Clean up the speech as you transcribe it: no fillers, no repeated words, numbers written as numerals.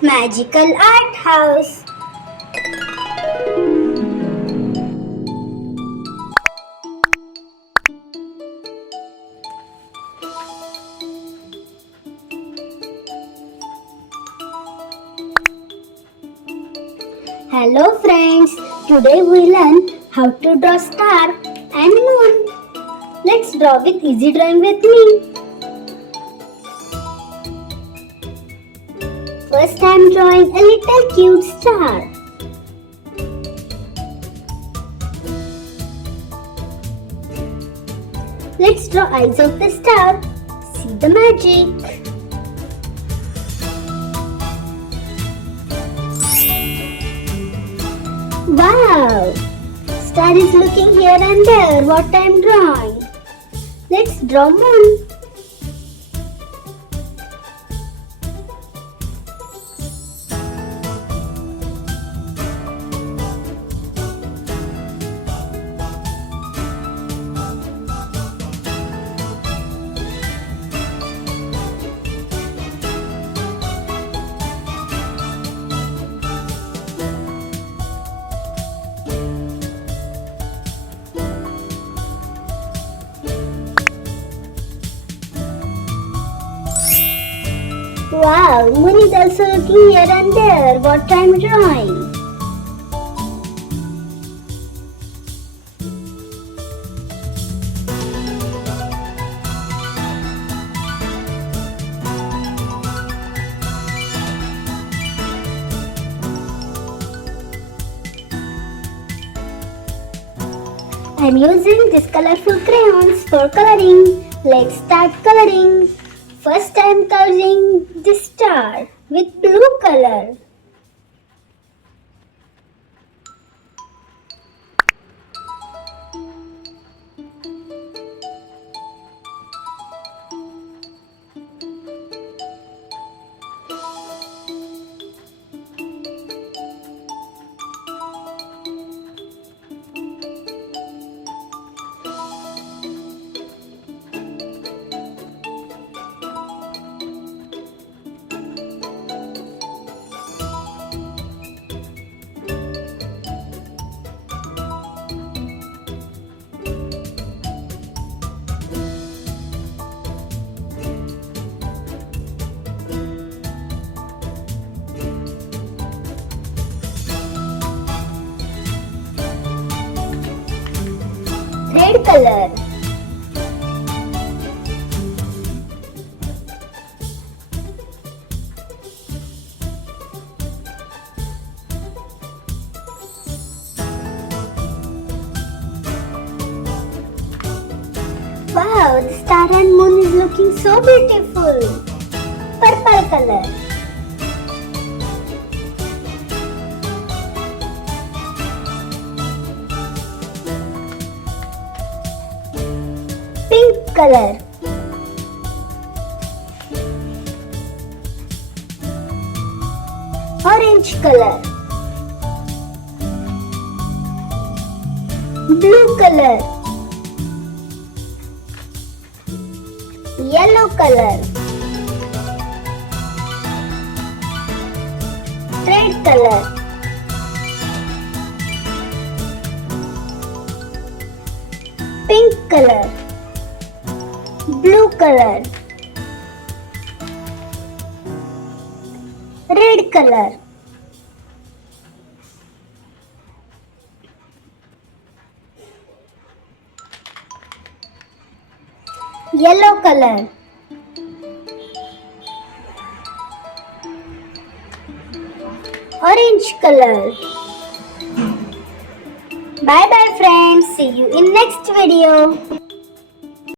Magical Art House. Hello friends, today we learn how to draw star and moon. Let's draw with easy drawing with me. First I am drawing a little cute star. Let's draw eyes of the star. See the magic. Wow! Star is looking here and there what I am drawing. Let's draw moon. Wow, moon is also looking here and there what I am drawing. I am using these colorful crayons for coloring. Let's start coloring. First I am coloring this star with blue color. Red color. Wow, the star and moon is looking so beautiful. Purple color. Pink color. Orange color. Blue color. Yellow color. Red color. Pink color. Blue color. Red color. Yellow color. Orange color. Bye bye friends. See you in next video.